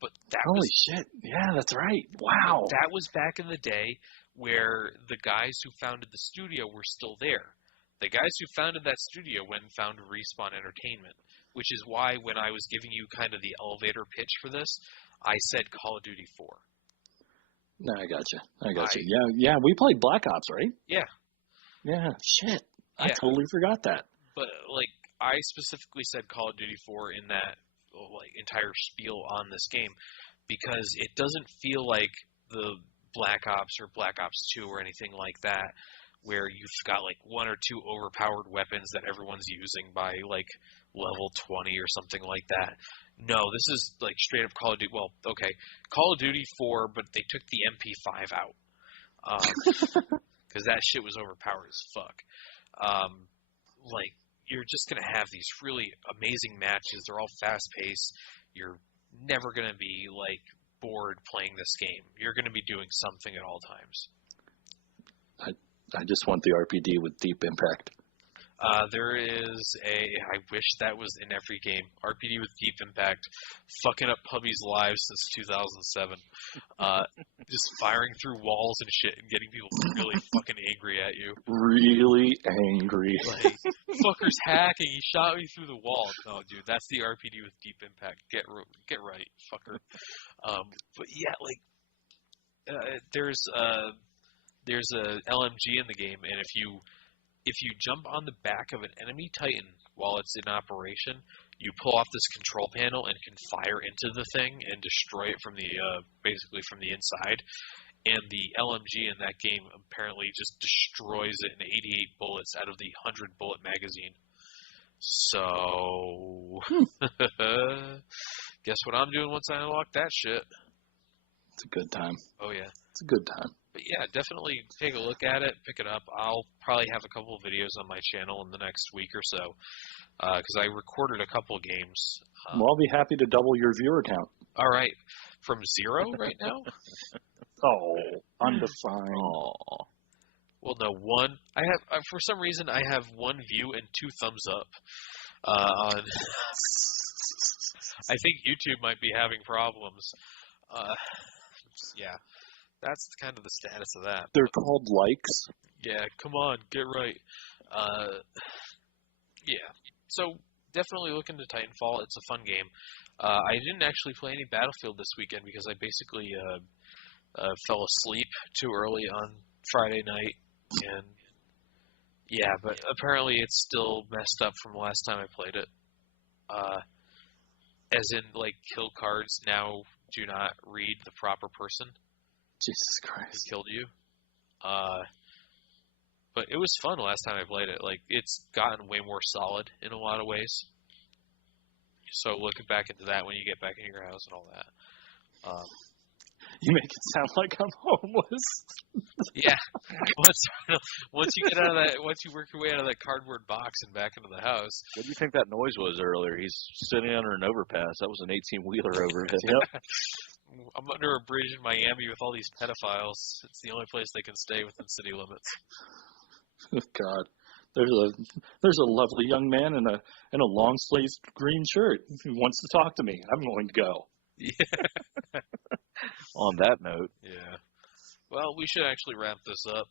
But Holy shit. Yeah, that's right. Wow. That was back in the day where the guys who founded the studio were still there. The guys who founded that studio went and founded Respawn Entertainment, which is why when I was giving you kind of the elevator pitch for this, I said Call of Duty 4. No, I gotcha. Yeah, we played Black Ops, right? Yeah. Yeah, shit. I totally forgot that. But, like, I specifically said Call of Duty 4 in that, like, entire spiel on this game because it doesn't feel like the Black Ops or Black Ops 2 or anything like that where you've got, like, one or two overpowered weapons that everyone's using by, like, level 20 or something like that. No, this is, like, straight up Call of Duty. Well, okay, Call of Duty 4, but they took the MP5 out. Because that shit was overpowered as fuck. Like, you're just going to have these really amazing matches. They're all fast-paced. You're never going to be, like, bored playing this game. You're going to be doing something at all times. I just want the RPD with Deep Impact. There is I wish that was in every game. RPD with Deep Impact, fucking up puppies' lives since 2007. Just firing through walls and shit and getting people really fucking angry at you. Really angry. Like, fucker's hacking, he shot me through the wall. No, dude, that's the RPD with Deep Impact. Get right, fucker. But yeah, like, there's a LMG in the game, and if you jump on the back of an enemy Titan while it's in operation, you pull off this control panel and can fire into the thing and destroy it from the basically from the inside. And the LMG in that game apparently just destroys it in 88 bullets out of the 100-bullet magazine. So, guess what I'm doing once I unlock that shit? It's a good time. Oh, yeah. It's a good time. But yeah, definitely take a look at it, pick it up. I'll probably have a couple of videos on my channel in the next week or so, because I recorded a couple of games. Well, I'll be happy to double your viewer count. All right. From 0 right now? Oh, undefined. Oh. Well, no, one. I have, for some reason, I have 1 view and 2 thumbs up. On I think YouTube might be having problems. Yeah. That's kind of the status of that. They're called likes. Yeah, come on, get right. Yeah. So, definitely look into Titanfall. It's a fun game. I didn't actually play any Battlefield this weekend because I basically fell asleep too early on Friday night. And yeah, but apparently it's still messed up from the last time I played it. As in, like, kill cards now do not read the proper person. Jesus Christ. He killed you. But it was fun last time I played it. Like, it's gotten way more solid in a lot of ways. So looking back into that when you get back in your house and all that. You make it sound like I'm homeless. Yeah. Once you get out of that, once you work your way out of that cardboard box and back into the house. What do you think that noise was earlier? He's sitting under an overpass. That was an 18-wheeler over him. Yep. I'm under a bridge in Miami with all these pedophiles. It's the only place they can stay within city limits. God, there's a lovely young man in a long sleeved green shirt who wants to talk to me. I'm going to go. Yeah. On that note. Yeah. Well, we should actually wrap this up.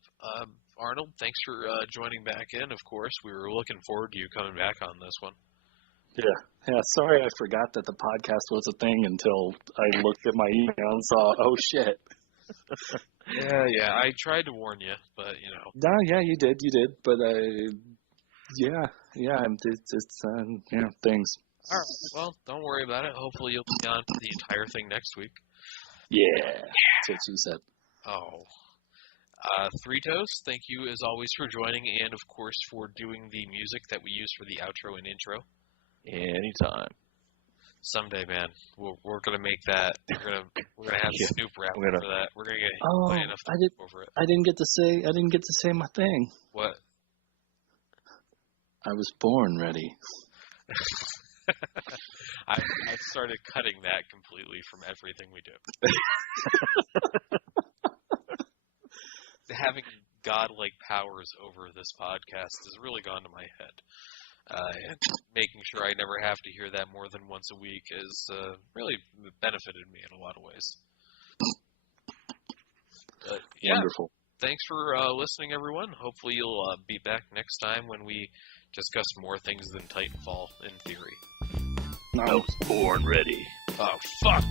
Arnold, thanks for joining back in, of course. We were looking forward to you coming back on this one. Yeah, sorry I forgot that the podcast was a thing until I looked at my email and saw, oh, shit. Yeah, I tried to warn you, but, you know. No, yeah, you did, but, things. All right, well, don't worry about it. Hopefully you'll be on for the entire thing next week. Yeah, that's what she said. Oh. Three Toes, thank you as always for joining and, of course, for doing the music that we use for the outro and intro. Anytime. Someday, man, we're gonna make that. We're gonna have Snoop rap for that. We're gonna get play enough over it. I didn't get to say my thing. What? I was born ready. I started cutting that completely from everything we do. Having godlike powers over this podcast has really gone to my head. And making sure I never have to hear that more than once a week has really benefited me in a lot of ways. Yeah, wonderful. Thanks for listening, everyone. Hopefully you'll be back next time when we discuss more things than Titanfall, in theory. I was born ready. Oh, fuck.